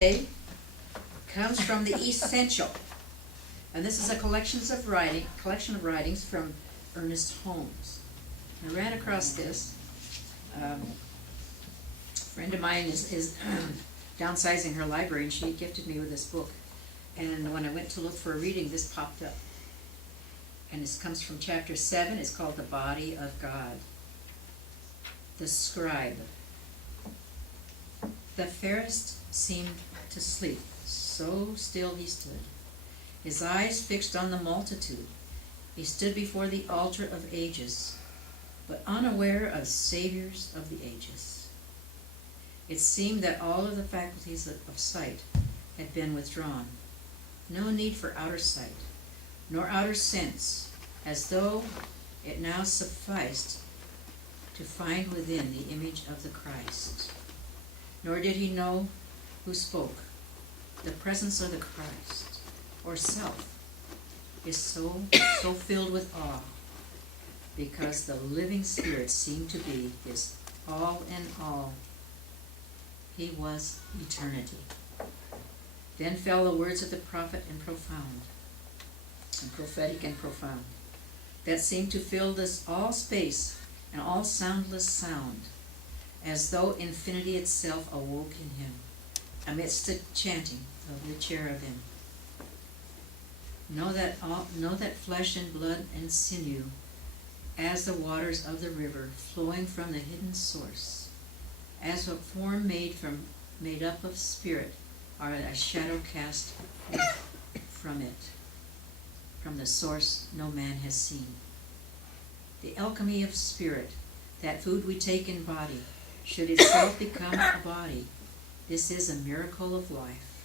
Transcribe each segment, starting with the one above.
today comes from the Essential, and this is a collection of writings from Ernest Holmes. I ran across this. A friend of mine is downsizing her library, and she gifted me with this book. And when I went to look for a reading, this popped up. And this comes from chapter 7. It's called The Body of God. The Scribe. The Pharisee seemed to sleep, so still he stood, his eyes fixed on the multitude. He stood before the altar of ages, but unaware of saviors of the ages. It seemed that all of the faculties of sight had been withdrawn. No need for outer sight, nor outer sense, as though it now sufficed to find within the image of the Christ. Nor did he know who spoke. The presence of the Christ, or self, is so filled with awe, because the living Spirit seemed to be his all in all. He was eternity. Then fell the words of the prophet and prophetic and profound, that seemed to fill this all space and all soundless sound, as though infinity itself awoke in him, amidst the chanting of the cherubim. Know that flesh and blood and sinew, as the waters of the river flowing from the hidden source, as a form made up of spirit, are a shadow cast from it, from the source no man has seen. The alchemy of spirit, that food we take in body, should itself become a body. This is a miracle of life.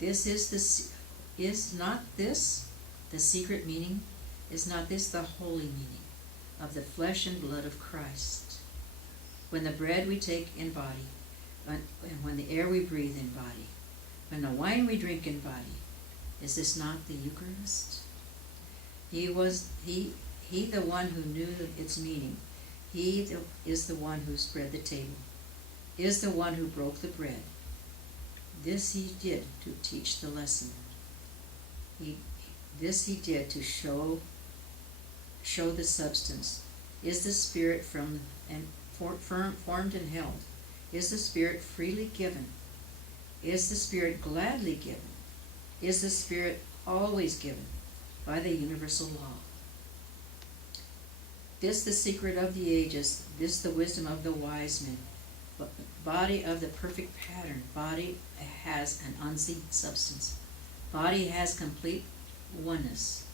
Is not this the secret meaning? Is not this the holy meaning of the flesh and blood of Christ? When the bread we take in body, and when the air we breathe in body, when the wine we drink in body, is this not the Eucharist? He the one who knew its meaning. He is the one who spread the table, is the one who broke the bread. This he did to teach the lesson. This he did to show the substance. Is the Spirit formed and held? Is the Spirit freely given? Is the Spirit gladly given? Is the Spirit always given by the universal law? This the secret of the ages, this the wisdom of the wise men. Body of the perfect pattern, body has an unseen substance. Body has complete oneness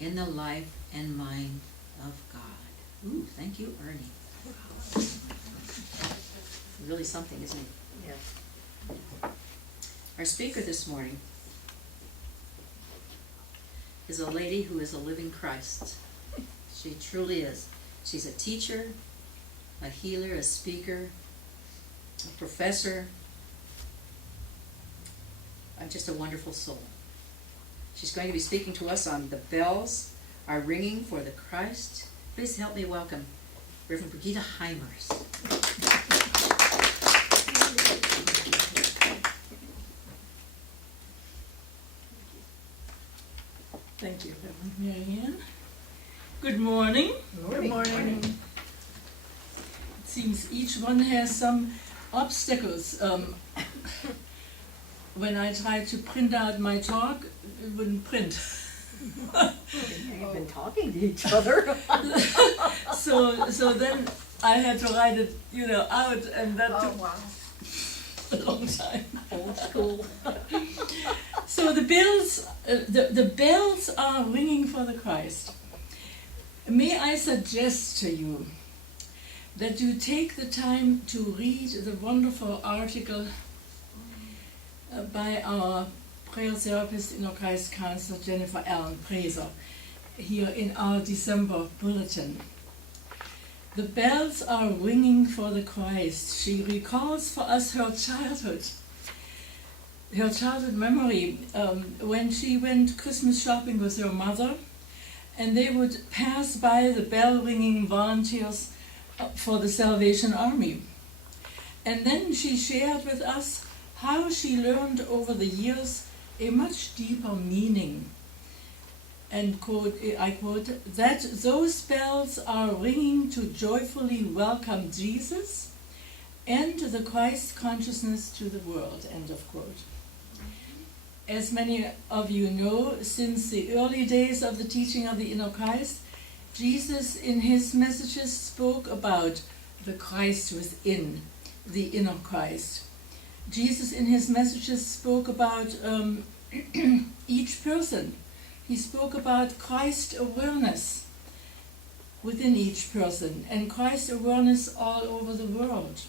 in the life and mind of God. Ooh, thank you, Ernie. Really something, isn't it? Yes. Our speaker this morning is a lady who is a living Christ. She truly is. She's a teacher, a healer, a speaker, a professor, just a wonderful soul. She's going to be speaking to us on The Bells Are Ringing for the Christ. Please help me welcome Reverend Brigitte Heimers. Thank you, Reverend Marianne. Good morning. Good morning. It seems each one has some obstacles. When I tried to print out my talk, it wouldn't print. You've been talking to each other. So then I had to write it, out, and that took a long time. Old school. So the bells are ringing for the Christ. May I suggest to you that you take the time to read the wonderful article by our prayer therapist in our Christ Council, Jennifer Allen Fraser, here in our December bulletin. The bells are ringing for the Christ. She recalls for us her childhood memory, when she went Christmas shopping with her mother, and they would pass by the bell-ringing volunteers for the Salvation Army. And then she shared with us how she learned over the years a much deeper meaning. And I quote, that those bells are ringing to joyfully welcome Jesus and the Christ consciousness to the world, end of quote. As many of you know, since the early days of the teaching of the inner Christ, Jesus in his messages spoke about the Christ within, the inner Christ. Jesus in his messages spoke about each person. He spoke about Christ awareness within each person and Christ awareness all over the world.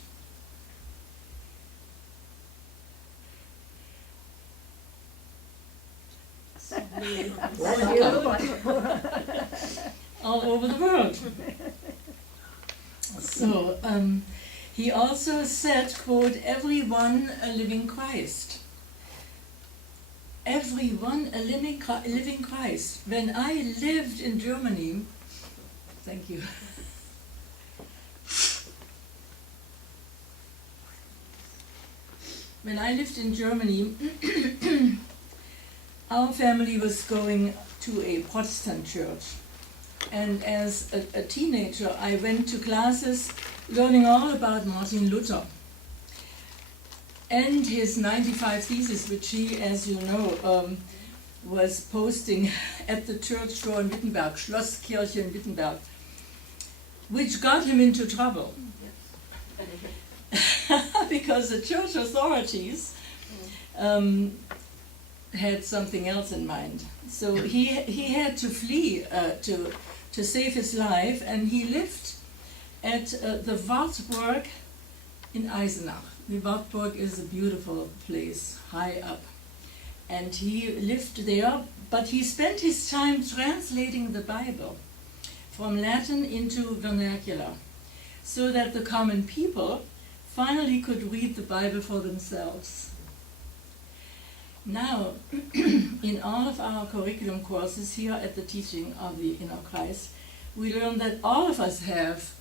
All over the world. So he also said, quote, everyone a living Christ. Everyone a living Christ. When I lived in Germany, thank you. When I lived in Germany, our family was going to a Protestant church. And as a teenager, I went to classes learning all about Martin Luther and his 95 Theses, which he, as you know, was posting at the church door in Wittenberg, Schlosskirche in Wittenberg, which got him into trouble. Because the church authorities had something else in mind. So he had to flee to save his life, and he lived at the Wartburg in Eisenach. The Wartburg is a beautiful place, high up. And he lived there, but he spent his time translating the Bible from Latin into vernacular, so that the common people finally could read the Bible for themselves. Now, in all of our curriculum courses here at the teaching of the inner Christ, we learn that all of us have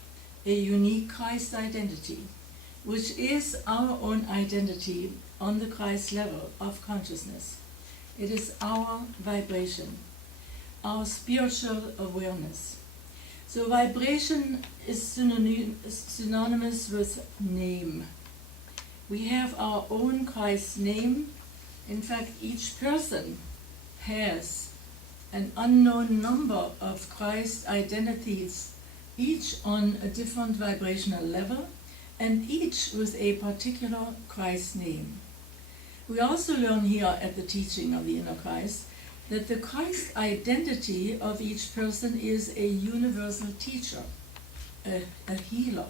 a unique Christ identity, which is our own identity on the Christ level of consciousness. It is our vibration, our spiritual awareness. So vibration is synonymous with name. We have our own Christ name. In fact, each person has an unknown number of Christ identities, each on a different vibrational level, and each with a particular Christ name. We also learn here at the teaching of the inner Christ that the Christ identity of each person is a universal teacher, a healer,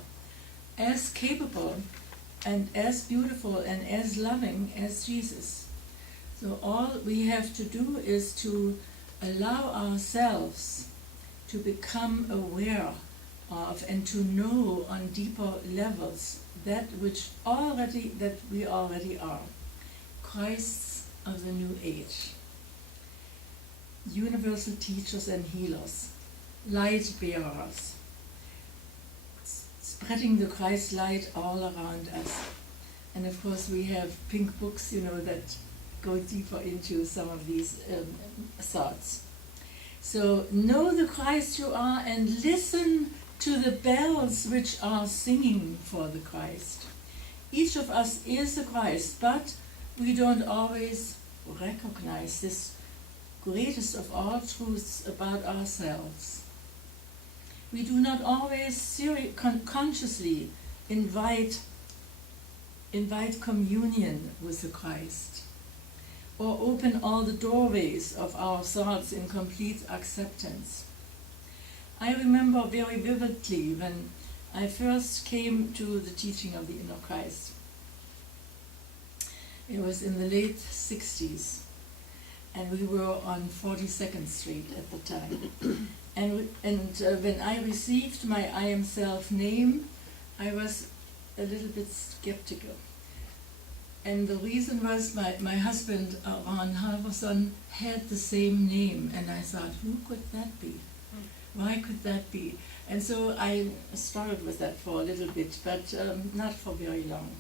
as capable and as beautiful and as loving as Jesus. So all we have to do is to allow ourselves to become aware of and to know on deeper levels that we already are. Christs of the new age. Universal teachers and healers. Light bearers. Spreading the Christ light all around us. And of course we have pink books, that go deeper into some of these thoughts. So know the Christ you are and listen to the bells which are singing for the Christ. Each of us is the Christ, but we don't always recognize this greatest of all truths about ourselves. We do not always consciously invite communion with the Christ, or open all the doorways of our thoughts in complete acceptance. I remember very vividly when I first came to the teaching of the inner Christ. It was in the late 60s, and we were on 42nd Street at the time. And when I received my I Am Self name, I was a little bit skeptical. And the reason was my husband, Ron Halverson, had the same name, and I thought, who could that be? Why could that be? And so I started with that for a little bit, but not for very long.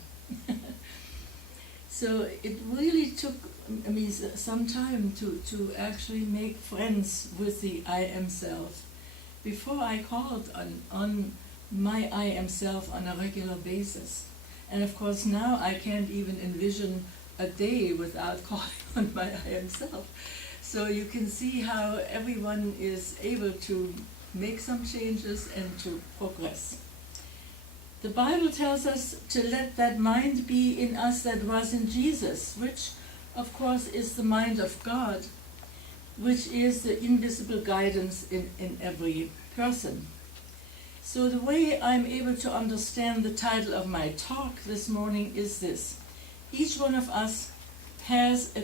So it really took me some time to actually make friends with the I am self before I called on my I am self on a regular basis. And of course now I can't even envision a day without calling on my I am self. So you can see how everyone is able to make some changes and to progress. The Bible tells us to let that mind be in us that was in Jesus, which of course is the mind of God, which is the invisible guidance in every person. So the way I'm able to understand the title of my talk this morning is this: each one of us as a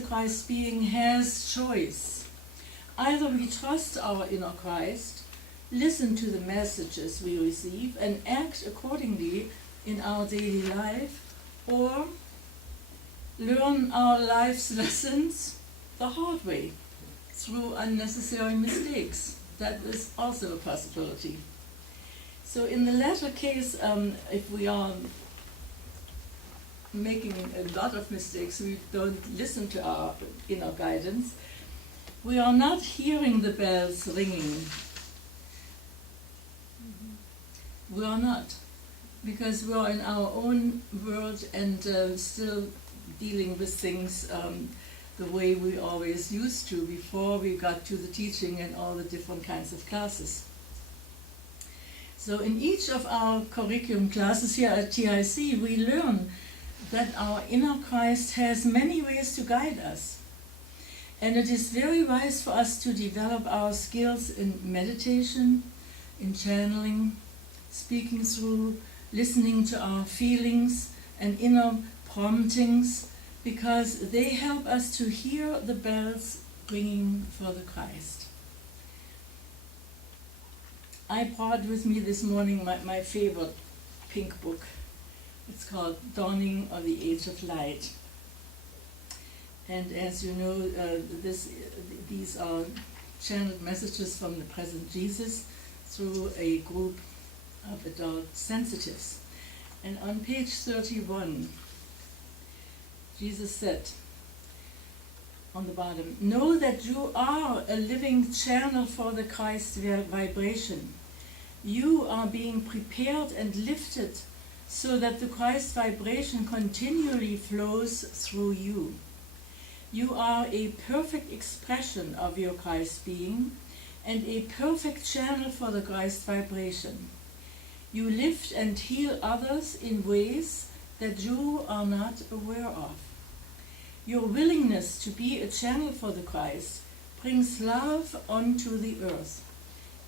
Christ being has choice. Either we trust our inner Christ, listen to the messages we receive, and act accordingly in our daily life, or learn our life's lessons the hard way through unnecessary mistakes. That is also a possibility. So in the latter case, if we are making a lot of mistakes, we don't listen to our inner guidance, we are not hearing the bells ringing. We are not, because we are in our own world and still dealing with things the way we always used to before we got to the teaching and all the different kinds of classes. So in each of our curriculum classes here at TIC, we learn that our inner Christ has many ways to guide us. And it is very wise for us to develop our skills in meditation, in channeling, speaking through, listening to our feelings and inner promptings, because they help us to hear the bells ringing for the Christ. I brought with me this morning my favorite pink book. It's called Dawning of the Age of Light. And as you know, these are channeled messages from the present Jesus through a group of adult sensitives. And on page 31, Jesus said on the bottom, "Know that you are a living channel for the Christ vibration. You are being prepared and lifted so that the Christ vibration continually flows through you. You are a perfect expression of your Christ being and a perfect channel for the Christ vibration. You lift and heal others in ways that you are not aware of. Your willingness to be a channel for the Christ brings love onto the earth.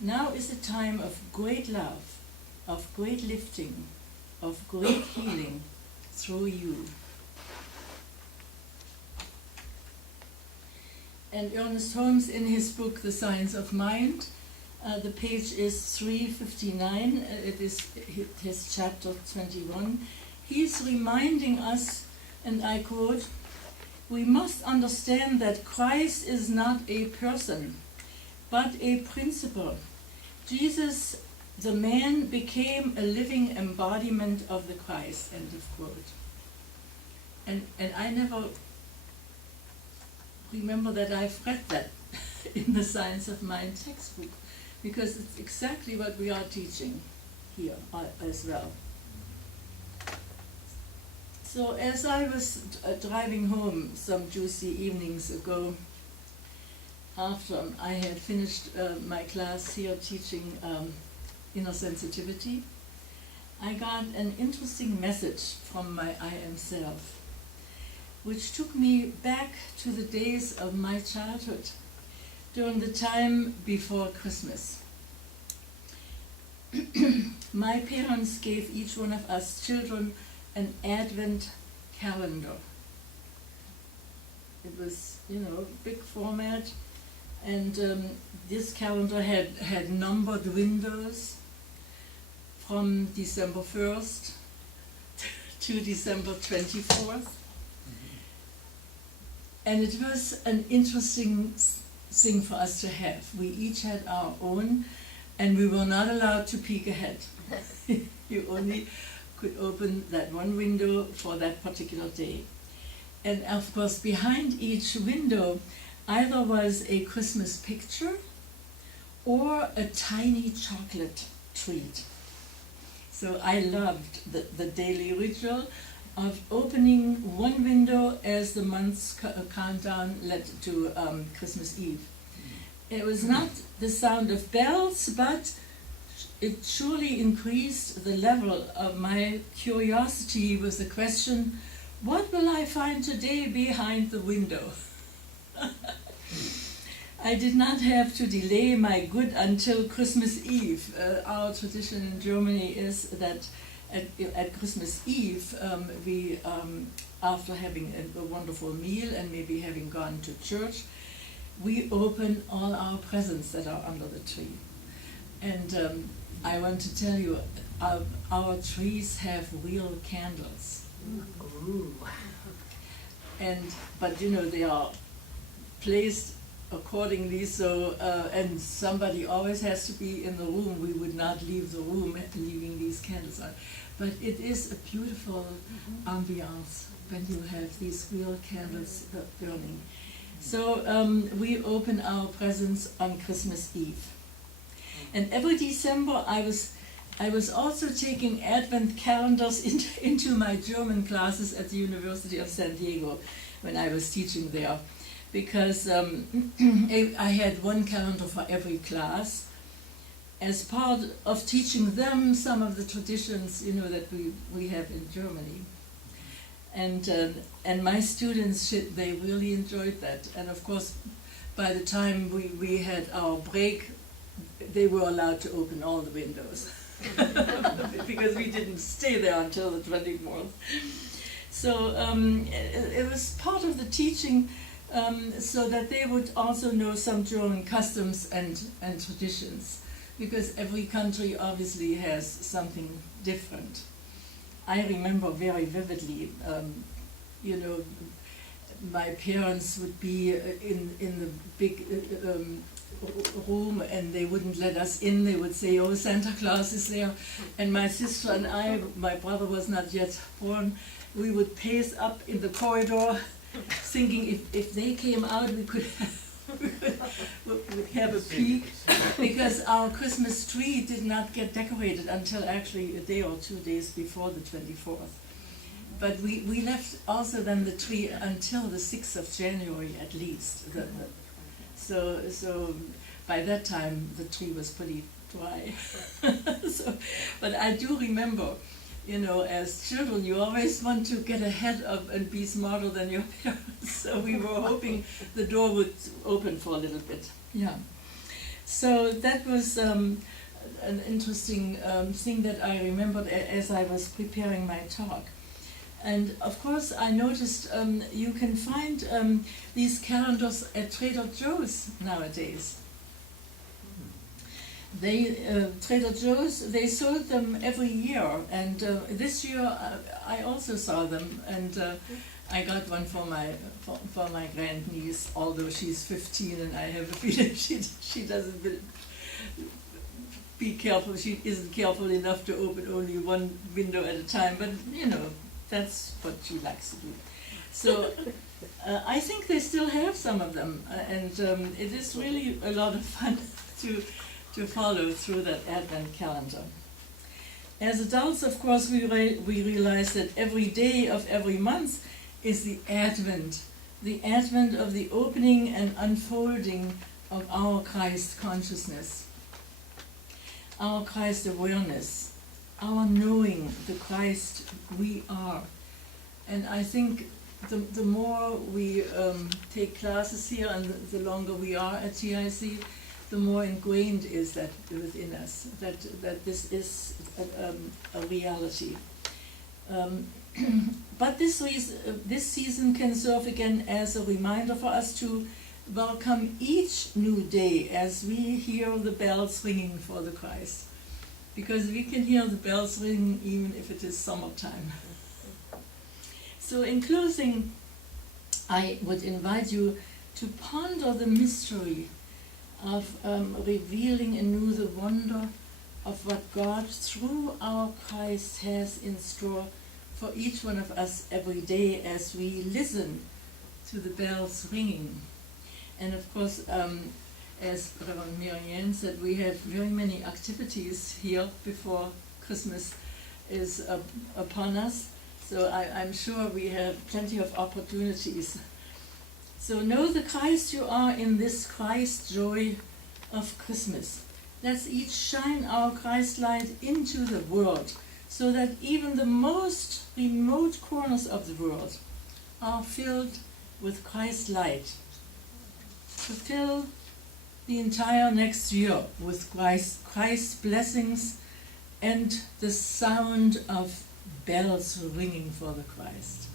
Now is a time of great love, of great lifting, of great healing through you." And Ernest Holmes, in his book The Science of Mind, the page is 359, it is his chapter 21. He's reminding us, and I quote, "We must understand that Christ is not a person, but a principle. Jesus, the man, became a living embodiment of the Christ," end of quote. And I never remember that I've read that in the Science of Mind textbook, because it's exactly what we are teaching here as well. So as I was driving home some Tuesday evenings ago, after I had finished my class here teaching inner sensitivity, I got an interesting message from my I Am Self, which took me back to the days of my childhood, during the time before Christmas. My parents gave each one of us children an Advent calendar. It was, big format, and this calendar had numbered windows from December 1st to December 24th. And it was an interesting thing for us to have. We each had our own, and we were not allowed to peek ahead. You only could open that one window for that particular day. And of course, behind each window either was a Christmas picture or a tiny chocolate treat. So I loved the daily ritual of opening one window as the month's countdown led to Christmas Eve. It was not the sound of bells, but it surely increased the level of my curiosity with the question, what will I find today behind the window? I did not have to delay my good until Christmas Eve. Our tradition in Germany is that at Christmas Eve, we, after having a wonderful meal and maybe having gone to church, we open all our presents that are under the tree. And I want to tell you, our trees have real candles. Ooh. But you know, they are placed accordingly, so and somebody always has to be in the room. We would not leave the room leaving these candles on. But it is a beautiful ambiance when you have these real candles burning. So we open our presents on Christmas Eve. And every December I was also taking Advent calendars into my German classes at the University of San Diego when I was teaching there. Because I had one calendar for every class as part of teaching them some of the traditions, you know, that we have in Germany. And my students, they really enjoyed that. And of course, by the time we had our break, they were allowed to open all the windows because we didn't stay there until the 24th. So it was part of the teaching so that they would also know some German customs and traditions, because every country obviously has something different. I remember very vividly, you know, my parents would be in the big room and they wouldn't let us in. They would say, oh, Santa Claus is there. And my sister and I, my brother was not yet born, we would pace up in the corridor thinking if they came out we could have a peek, because our Christmas tree did not get decorated until actually a day or 2 days before the 24th. But we left also then the tree until the 6th of January at least. So by that time the tree was pretty dry. But I do remember, you know, as children you always want to get ahead of and be smarter than your parents. So we were hoping the door would open for a little bit. Yeah. So that was an interesting thing that I remembered as I was preparing my talk. And of course I noticed you can find these calendars at Trader Joe's nowadays. Trader Joe's, they sold them every year, and this year I also saw them, and I got one for my grandniece, although she's 15 and I have a feeling she doesn't be careful, she isn't careful enough to open only one window at a time, but you know, that's what she likes to do. So I think they still have some of them, and it is really a lot of fun to follow through that Advent calendar. As adults, of course, we realize that every day of every month is the Advent of the opening and unfolding of our Christ consciousness, our Christ awareness, our knowing the Christ we are. And I think the more we take classes here and the longer we are at TIC, the more ingrained is that within us, that this is a reality. But this season can serve again as a reminder for us to welcome each new day as we hear the bells ringing for the Christ. Because we can hear the bells ring even if it is summertime. So in closing, I would invite you to ponder the mystery of revealing anew the wonder of what God through our Christ has in store for each one of us every day as we listen to the bells ringing. And of course, as Reverend Marianne said, we have very many activities here before Christmas is upon us. So I'm sure we have plenty of opportunities. So know the Christ you are in this Christ joy of Christmas. Let's each shine our Christ light into the world, so that even the most remote corners of the world are filled with Christ light. To fill the entire next year with Christ's blessings and the sound of bells ringing for the Christ.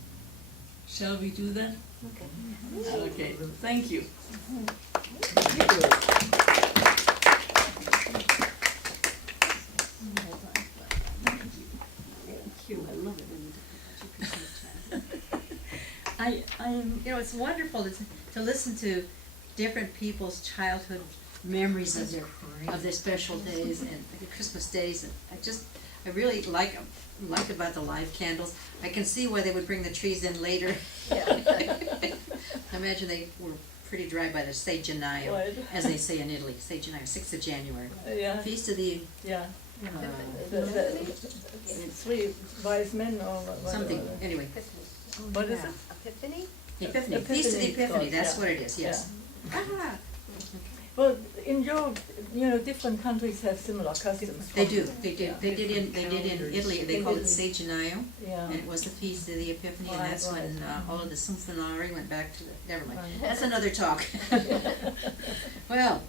Shall we do that? Okay. Okay, thank you. Thank you, I love it when you present that. You know, it's wonderful to listen to different people's childhood memories of their special days and the Christmas days. And I really like about the live candles. I can see why they would bring the trees in later. I imagine they were pretty dry by the Sei Gennaio, Right. as they say in Italy. Sei Gennaio, 6th of January. Yeah, Feast of the yeah. uh, Three wise men or something. Anyway, What is it? Epiphany? Epiphany. Feast of the Epiphany, Epiphany. God, That's yeah. what it is. Yes. Ah, Well, in Europe, different countries have similar customs. they do. They did. Yeah. They did in Italy. They In called it Italy. Sei Gennaio. Yeah. And it was the Feast of the Epiphany, and Right, that's right. when all of the Symphonari went back to the, never mind. Right. That's another talk. Well,